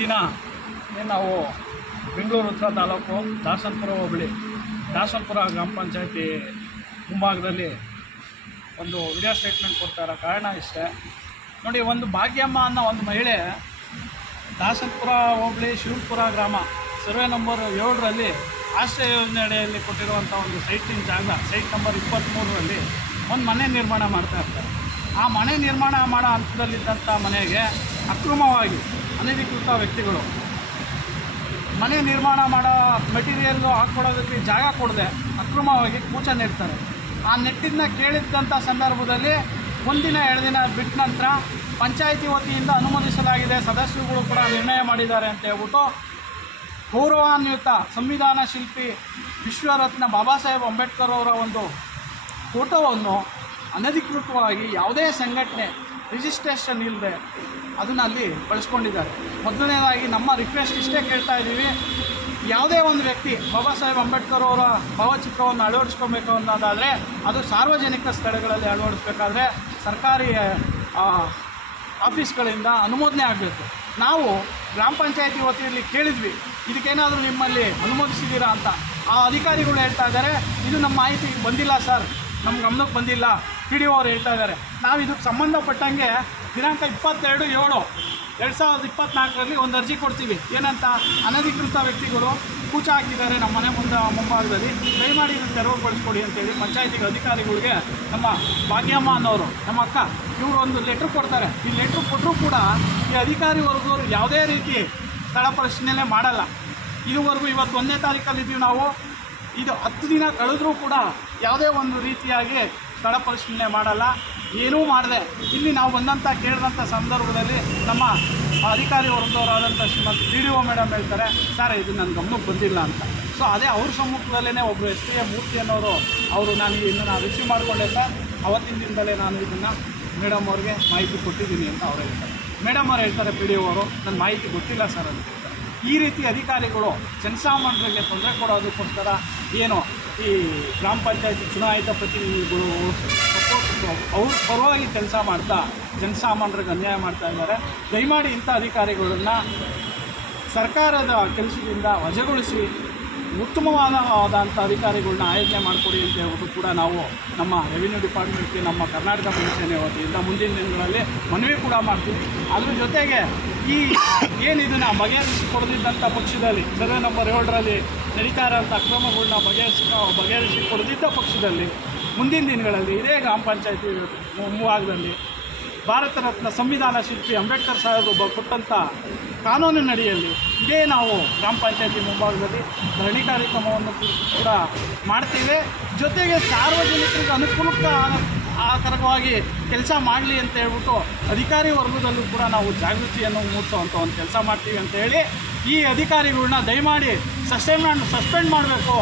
ದಿನ ನಾವು ಬೆಂಗಳೂರು ಉತ್ತರ ತಾಲೂಕು ದಾಸನಪುರ ಹೋಬಳಿ ದಾಸನಪುರ ಗ್ರಾಮ ಪಂಚಾಯತಿ ಮುಂಭಾಗದಲ್ಲಿ ಒಂದು ವಿಡಿಯೋ ಸ್ಟೇಟ್ಮೆಂಟ್ ಕೊಡ್ತಾ ಇರೋ ಕಾರಣ ಇಷ್ಟೇ ನೋಡಿ. ಒಂದು ಭಾಗ್ಯಮ್ಮ ಅನ್ನೋ ಒಂದು ಮಹಿಳೆ ದಾಸನಪುರ ಹೋಬಳಿ ಶಿವಪುರ ಗ್ರಾಮ ಸರ್ವೆ ನಂಬರ್ 7ರಲ್ಲಿ ಆಶ್ರಯ ಯೋಜನೆ ಅಡಿಯಲ್ಲಿ ಕೊಟ್ಟಿರುವಂಥ ಒಂದು ಸೈಟಿನ ಜಾಗ, ಸೈಟ್ ನಂಬರ್ 23ರಲ್ಲಿ ಒಂದು ಮನೆ ನಿರ್ಮಾಣ ಮಾಡ್ತಾ ಇರ್ತಾರೆ. ಆ ಮನೆ ನಿರ್ಮಾಣ ಮಾಡೋ ಹಂತದಲ್ಲಿದ್ದಂಥ ಮನೆಗೆ ಅಕ್ರಮವಾಗಿ ಅನಧಿಕೃತ ವ್ಯಕ್ತಿಗಳು ಮನೆ ನಿರ್ಮಾಣ ಮಾಡೋ ಮೆಟೀರಿಯಲ್ಲು ಹಾಕ್ಕೊಡೋದಕ್ಕೆ ಜಾಗ ಕೊಡದೆ ಅಕ್ರಮವಾಗಿ ಕೂಚ ನೆಡ್ತಾರೆ. ಆ ನೆಟ್ಟಿದ್ದನ್ನ ಕೇಳಿದ್ದಂಥ ಸಂದರ್ಭದಲ್ಲಿ ಒಂದಿನ 2 ದಿನ ಬಿಟ್ಟ ನಂತರ ಪಂಚಾಯಿತಿ ವತಿಯಿಂದ ಅನುಮೋದಿಸಲಾಗಿದೆ, ಸದಸ್ಯರುಗಳು ಕೂಡ ನಿರ್ಣಯ ಮಾಡಿದ್ದಾರೆ ಅಂತ ಹೇಳ್ಬಿಟ್ಟು ಗೌರವಾನ್ವಿತ ಸಂವಿಧಾನ ಶಿಲ್ಪಿ ವಿಶ್ವರತ್ನ ಬಾಬಾ ಸಾಹೇಬ್ ಅಂಬೇಡ್ಕರ್ ಅವರ ಒಂದು ಫೋಟೋವನ್ನು ಅನಧಿಕೃತವಾಗಿ ಯಾವುದೇ ಸಂಘಟನೆ ರಿಜಿಸ್ಟ್ರೇಷನ್ ಇಲ್ಲದೆ ಅದನ್ನು ಅಲ್ಲಿ ಬಳಸ್ಕೊಂಡಿದ್ದಾರೆ. ಮೊದಲನೇದಾಗಿ ನಮ್ಮ ರಿಕ್ವೆಸ್ಟ್ ಇಷ್ಟೇ ಕೇಳ್ತಾ ಇದ್ದೀವಿ, ಯಾವುದೇ ಒಂದು ವ್ಯಕ್ತಿ ಬಾಬಾ ಸಾಹೇಬ್ ಅಂಬೇಡ್ಕರ್ ಅವರ ಭಾವಚಿತ್ರವನ್ನು ಅಳವಡಿಸ್ಕೊಬೇಕು ಅನ್ನೋದಾದರೆ ಅದು ಸಾರ್ವಜನಿಕ ಸ್ಥಳಗಳಲ್ಲಿ ಅಳವಡಿಸ್ಬೇಕಾದ್ರೆ ಸರ್ಕಾರಿ ಆಫೀಸ್ಗಳಿಂದ ಅನುಮೋದನೆ ಆಗಬೇಕು. ನಾವು ಗ್ರಾಮ ಪಂಚಾಯತಿ ವತಿಯಲ್ಲಿ ಕೇಳಿದ್ವಿ, ಇದಕ್ಕೇನಾದರೂ ನಿಮ್ಮಲ್ಲಿ ಅನುಮೋದಿಸಿದ್ದೀರಾ ಅಂತ. ಆ ಅಧಿಕಾರಿಗಳು ಹೇಳ್ತಾ ಇದ್ದಾರೆ, ಇದು ನಮ್ಮ ಮಾಹಿತಿಗೆ ಬಂದಿಲ್ಲ ಸರ್, ನಮ್ಮ ಗಮನಕ್ಕೆ ಬಂದಿಲ್ಲ. ಪಿ ಡಿ ಒ ಅವ್ರು ಹೇಳ್ತಾ ಇದ್ದಾರೆ, ನಾವು ಇದಕ್ಕೆ ಸಂಬಂಧಪಟ್ಟಂಗೆ ದಿನಾಂಕ 22/7/2024ರಲ್ಲಿ ಒಂದು ಅರ್ಜಿ ಕೊಡ್ತೀವಿ. ಏನಂತ, ಅನಧಿಕೃತ ವ್ಯಕ್ತಿಗಳು ಕೂಚ ಹಾಕಿದ್ದಾರೆ ನಮ್ಮ ಮನೆ ಮುಂಭಾಗದಲ್ಲಿ, ದಯಮಾಡಿ ಇದನ್ನು ತೆರವುಗೊಳಿಸ್ಕೊಡಿ ಅಂತೇಳಿ ಪಂಚಾಯತಿಗೆ ಅಧಿಕಾರಿಗಳಿಗೆ ನಮ್ಮ ಭಾಗ್ಯಮ್ಮ ಅನ್ನೋರು, ನಮ್ಮ ಅಕ್ಕ, ಇವರು ಒಂದು ಲೆಟ್ರ್ ಕೊಡ್ತಾರೆ. ಈ ಲೆಟ್ರ್ ಕೊಟ್ಟರೂ ಕೂಡ ಈ ಅಧಿಕಾರಿ ವರ್ಗದವರು ಯಾವುದೇ ರೀತಿ ಸ್ಥಳ ಪರಿಶೀಲನೆ ಮಾಡಲ್ಲ. ಇದುವರೆಗೂ ಇವತ್ತು 1ನೇ ತಾರೀಕಲ್ಲಿದ್ದೀವಿ ನಾವು, ಇದು 10 ದಿನ ಕಳೆದರೂ ಕೂಡ ಯಾವುದೇ ಒಂದು ರೀತಿಯಾಗಿ ಸ್ಥಳ ಪರಿಶೀಲನೆ ಮಾಡಲ್ಲ, ಏನೂ ಮಾಡದೆ ಇಲ್ಲಿ ನಾವು ಬಂದಂಥ ಕೇಳಿದಂಥ ಸಂದರ್ಭದಲ್ಲಿ ನಮ್ಮ ಅಧಿಕಾರಿ ವರ್ಗದವರಾದಂಥ Shrimati P D O madam ಹೇಳ್ತಾರೆ, ಸರ್ ಇದು ನನ್ನ ಗಮನಕ್ಕೆ ಬಂದಿಲ್ಲ ಅಂತ. ಸೊ ಅದೇ ಅವ್ರ ಸಮ್ಮುಖದಲ್ಲೇ ಒಬ್ಬರು ಎಸ್ ಟಿ ಎ ಮೂರ್ತಿ ಅನ್ನೋರು ಅವರು ನಾನು ರಿಸೀವ್ ಮಾಡಿಕೊಂಡೆ ಸರ್, ಅವತ್ತಿನ ದಿನದಲ್ಲೇ ನಾನು ಇದನ್ನು ಮೇಡಮ್ ಅವ್ರಿಗೆ ಮಾಹಿತಿ ಕೊಟ್ಟಿದ್ದೀನಿ ಅಂತ ಅವ್ರು ಹೇಳ್ತಾರೆ. ಮೇಡಮ್ ಅವ್ರು ಹೇಳ್ತಾರೆ, ಪಿ ಡಿ ಒ ಅವರು ನನ್ನ ಮಾಹಿತಿ ಗೊತ್ತಿಲ್ಲ ಸರ್ ಅಂತ ಹೇಳ್ತಾರೆ. ಈ ರೀತಿ ಅಧಿಕಾರಿಗಳು ಜನಸಾಮಾನ್ಯರಿಗೆ ತೊಂದರೆ ಕೊಡೋದಕ್ಕೋಸ್ಕರ ಏನು ಈ ಗ್ರಾಮ ಪಂಚಾಯತಿ ಚುನಾಯಿತ ಪ್ರತಿನಿಧಿಗಳು ಅವ್ರ ಪರವಾಗಿ ಕೆಲಸ ಮಾಡ್ತಾ ಜನಸಾಮಾನ್ಯರಿಗೆ ಅನ್ಯಾಯ ಮಾಡ್ತಾ ಇದ್ದಾರೆ. ದಯಮಾಡಿ ಇಂಥ ಅಧಿಕಾರಿಗಳನ್ನು ಸರ್ಕಾರದ ಕೆಲಸದಿಂದ ವಜಾಗೊಳಿಸಿ ಉತ್ತಮವಾದಂಥ ಅಧಿಕಾರಿಗಳನ್ನ ಆಯೋಜನೆ ಮಾಡಿಕೊಡಿ ಅಂತ ಹೇಳ್ಬಿಟ್ಟು ಕೂಡ ನಾವು ನಮ್ಮ ರೆವಿನ್ಯೂ ಡಿಪಾರ್ಟ್ಮೆಂಟ್ಗೆ ನಮ್ಮ ಕರ್ನಾಟಕ ಪೊಲೀಸ್ ವತಿಯಿಂದ ಮುಂದಿನ ದಿನಗಳಲ್ಲಿ ಮನವಿ ಕೂಡ ಮಾಡ್ತೀವಿ. ಅದ್ರ ಜೊತೆಗೆ ಈ ಏನಿದನ್ನು ಬಗೆಹರಿಸಿಕೊಡದಿದ್ದಂಥ ಪಕ್ಷದಲ್ಲಿ ಸರ್ವೆ ನಂಬರ್ 7ರಲ್ಲಿ ನಡೀತಾ ಇರೋಂಥ ಅಕ್ರಮಗಳನ್ನ ಬಗೆಹರಿಸಿಕೊಡದಿದ್ದ ಪಕ್ಷದಲ್ಲಿ ಮುಂದಿನ ದಿನಗಳಲ್ಲಿ ಇದೇ ಗ್ರಾಮ ಪಂಚಾಯತಿ ಮುಂಭಾಗದಲ್ಲಿ ಭಾರತ ರತ್ನ ಸಂವಿಧಾನ ಶಿಲ್ಪಿ ಅಂಬೇಡ್ಕರ್ ಸಾಹೇಬ್ ಕೊಟ್ಟಂಥ ಕಾನೂನಿನಡಿಯಲ್ಲಿ ಇದೇ ನಾವು ಗ್ರಾಮ ಪಂಚಾಯತಿ ಮುಂಭಾಗದಲ್ಲಿ ಧರಣಿ ಕಾರ್ಯಕ್ರಮವನ್ನು ಕೂಡ ಮಾಡ್ತೀವಿ. ಜೊತೆಗೆ ಸಾರ್ವಜನಿಕರಿಗೆ ಅನುಕೂಲಕರವಾಗಿ ಕೆಲಸ ಮಾಡಲಿ ಅಂತ ಹೇಳ್ಬಿಟ್ಟು ಅಧಿಕಾರಿ ವರ್ಗದಲ್ಲೂ ಕೂಡ ನಾವು ಜಾಗೃತಿಯನ್ನು ಮೂಡಿಸೋವಂಥ ಒಂದು ಕೆಲಸ ಮಾಡ್ತೀವಿ ಅಂತ ಹೇಳಿ ಈ ಅಧಿಕಾರಿಗಳನ್ನ ದಯಮಾಡಿ ಸಸ್ಪೆಂಡ್ ಮಾಡಬೇಕು.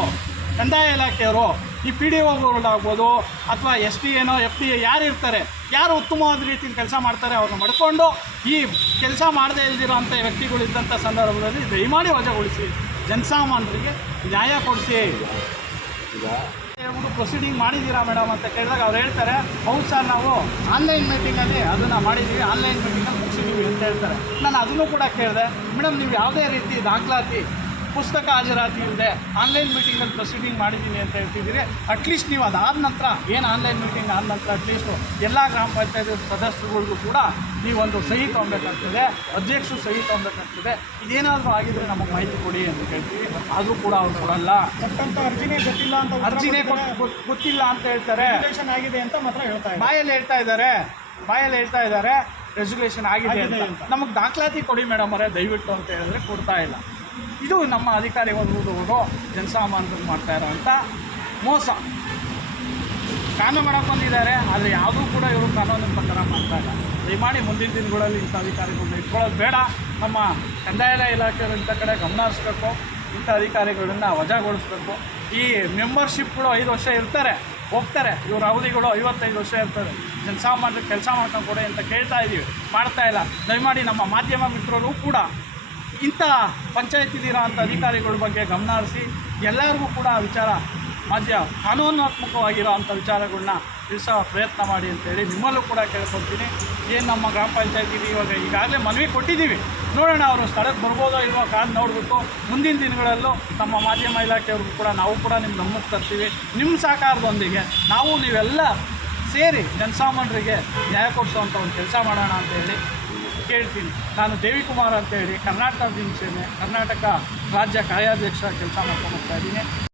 ಕಂದಾಯ ಇಲಾಖೆಯವರು ಈ ಪಿ ಡಿ ಒಗಳಾಗ್ಬೋದು ಅಥವಾ ಎಸ್ ಟಿ ಏನೋ ಎಫ್ ಟಿ ಯಾರು ಇರ್ತಾರೆ, ಯಾರು ಉತ್ತಮವಾದ ರೀತಿಯಲ್ಲಿ ಕೆಲಸ ಮಾಡ್ತಾರೆ ಅವ್ರನ್ನ ಮಾಡ್ಕೊಂಡು ಈ ಕೆಲಸ ಮಾಡದೇ ಇಲ್ದಿರೋಂಥ ವ್ಯಕ್ತಿಗಳಿದ್ದಂಥ ಸಂದರ್ಭದಲ್ಲಿ ದಯಮಾಡಿ ವಜಾಗೊಳಿಸಿ, ಜನಸಾಮಾನ್ಯರಿಗೆ ನ್ಯಾಯ ಕೊಡಿಸಿ. ಹೇಳ್ಬಿಟ್ಟು ಪ್ರೊಸೀಡಿಂಗ್ ಮಾಡಿದ್ದೀರಾ ಮೇಡಮ್ ಅಂತ ಕೇಳಿದಾಗ ಅವ್ರು ಹೇಳ್ತಾರೆ, ಹೌದು ಸರ್ ನಾವು ಆನ್ಲೈನ್ ಮೀಟಿಂಗಲ್ಲಿ ಅದನ್ನು ಮಾಡಿದ್ದೀವಿ, ಆನ್ಲೈನ್ ಮೀಟಿಂಗಲ್ಲಿ ಮುಗಿಸಿದ್ದೀವಿ ಅಂತ ಹೇಳ್ತಾರೆ. ನಾನು ಅದನ್ನು ಕೂಡ ಕೇಳಿದೆ, ಮೇಡಮ್ ನೀವು ಯಾವುದೇ ರೀತಿ ದಾಖಲಾತಿ ಪುಸ್ತಕ ಹಾಜರಾತಿ ಇಲ್ಲದೆ ಆನ್ಲೈನ್ ಮೀಟಿಂಗಲ್ಲಿ ಪ್ರೊಸೀಡಿಂಗ್ ಮಾಡಿದ್ದೀನಿ ಅಂತ ಹೇಳ್ತಿದ್ದೀರಿ, ಅಟ್ಲೀಸ್ಟ್ ನೀವು ಅದಾದ ನಂತರ ಏನು ಆನ್ಲೈನ್ ಮೀಟಿಂಗ್ ಆದ ನಂತರ ಅಟ್ಲೀಸ್ಟು ಎಲ್ಲ ಗ್ರಾಮ ಪಂಚಾಯತಿ ಸದಸ್ಯರುಗಳಿಗೂ ಕೂಡ ನೀವೊಂದು ಸಹಿ ತೊಗೊಬೇಕಾಗ್ತದೆ, ಅಧ್ಯಕ್ಷರು ಸಹಿ ತೊಗೊಬೇಕಾಗ್ತದೆ. ಇದೇನಾದರೂ ಆಗಿದ್ರೆ ನಮಗೆ ಮಾಹಿತಿ ಕೊಡಿ ಅಂತ ಕೇಳ್ತೀವಿ, ಆದರೂ ಕೂಡ ಅವ್ರು ಕೊಡಲ್ಲ. ಅರ್ಜಿನೇ ಗೊತ್ತಿಲ್ಲ ಅಂತ ಗೊತ್ತಿಲ್ಲ ಅಂತ ಹೇಳ್ತಾರೆ, ಆಗಿದೆ ಅಂತ ಮಾತ್ರ ಬಾಯಲ್ಲಿ ಹೇಳ್ತಾ ಇದ್ದಾರೆ ರೆಸಲ್ಯೂಷನ್ ಆಗಿದೆ ಅಂತ. ನಮಗೆ ದಾಖಲಾತಿ ಕೊಡಿ ಮೇಡಮ್ ಅವರೇ ದಯವಿಟ್ಟು ಅಂತ ಹೇಳಿದ್ರೆ ಕೊಡ್ತಾ ಇಲ್ಲ. ಇದು ನಮ್ಮ ಅಧಿಕಾರಿ ವರ್ಗದವರು ಜನಸಾಮಾನ್ಯರು ಮಾಡ್ತಾ ಇರೋವಂಥ ಮೋಸ. ಕಾನೂನು ಮಾಡೋಕ್ಕೆ ಬಂದಿದ್ದಾರೆ, ಆದರೆ ಯಾವುದೂ ಕೂಡ ಇವರು ಕಾನೂನಿನ ಪ್ರಕಾರ ಮಾಡ್ತಾ ಇಲ್ಲ. ದಯಮಾಡಿ ಮುಂದಿನ ದಿನಗಳಲ್ಲಿ ಇಂಥ ಅಧಿಕಾರಿಗಳನ್ನ ಇಟ್ಕೊಳ್ಳೋದು ಬೇಡ. ನಮ್ಮ ಕಂದಾಯ ಇಲಾಖೆಯವರು ಇಂಥ ಕಡೆ ಗಮನ ಹರಿಸ್ಬೇಕು, ಇಂಥ ಅಧಿಕಾರಿಗಳನ್ನ ವಜಾಗೊಳಿಸ್ಬೇಕು. ಈ ಮೆಂಬರ್ಶಿಪ್ಗಳು 5 ವರ್ಷ ಇರ್ತಾರೆ, ಹೋಗ್ತಾರೆ. ಇವ್ರ ಅವಧಿಗಳು 55 ವರ್ಷ ಇರ್ತಾರೆ. ಜನಸಾಮಾನ್ಯರು ಕೆಲಸ ಮಾಡ್ಕೊಂಡು ಕೊಡಿ ಅಂತ ಕೇಳ್ತಾ ಇದ್ದೀವಿ, ಮಾಡ್ತಾ ಇಲ್ಲ. ದಯಮಾಡಿ ನಮ್ಮ ಮಾಧ್ಯಮ ಮಿತ್ರರು ಕೂಡ ಇಂಥ ಪಂಚಾಯತಿಲಿರೋ ಅಂಥ ಅಧಿಕಾರಿಗಳ ಬಗ್ಗೆ ಗಮನ ಹರಿಸಿ ಎಲ್ಲರಿಗೂ ಕೂಡ ವಿಚಾರ ಕಾನೂನಾತ್ಮಕವಾಗಿರೋ ಅಂಥ ವಿಚಾರಗಳನ್ನ ತಿಳಿಸೋ ಪ್ರಯತ್ನ ಮಾಡಿ ಅಂತೇಳಿ ನಿಮ್ಮಲ್ಲೂ ಕೂಡ ಕೇಳ್ಕೊಳ್ತೀನಿ. ಏನು ನಮ್ಮ ಗ್ರಾಮ ಪಂಚಾಯತಿಗೆ ಈಗಾಗಲೇ ಮನವಿ ಕೊಟ್ಟಿದ್ದೀವಿ, ನೋಡೋಣ ಅವರು ಸ್ಥಳಕ್ಕೆ ಬರ್ಬೋದೋ ಇಲ್ವೋ ಕಾದು ನೋಡಿಬಿಟ್ಟು ಮುಂದಿನ ದಿನಗಳಲ್ಲೂ ನಮ್ಮ ಮಾಧ್ಯಮ ಇಲಾಖೆಯವ್ರಿಗೂ ಕೂಡ ನಾವು ಕೂಡ ನಿಮ್ಮ ಗಮನಕ್ಕೆ ತರ್ತೀವಿ. ನಿಮ್ಮ ಸಹಕಾರದೊಂದಿಗೆ ನಾವು ನೀವೆಲ್ಲ ಸೇರಿ ಜನಸಾಮಾನ್ಯರಿಗೆ ನ್ಯಾಯ ಕೊಡಿಸುವಂಥ ಒಂದು ಕೆಲಸ ಮಾಡೋಣ ಅಂತೇಳಿ ಕೇಳ್ತೀನಿ. ನಾನು ದೇವಿಕುಮಾರ್ ಅಂತೇಳಿ ಕರ್ನಾಟಕ ದಿನಸೇನೆ ಕರ್ನಾಟಕ ರಾಜ್ಯ ಕಾರ್ಯಾಧ್ಯಕ್ಷ ಕೆಲಸ ಮಾಡ್ಕೊಂಡು ಹೋಗ್ತಾ ಇದ್ದೀನಿ.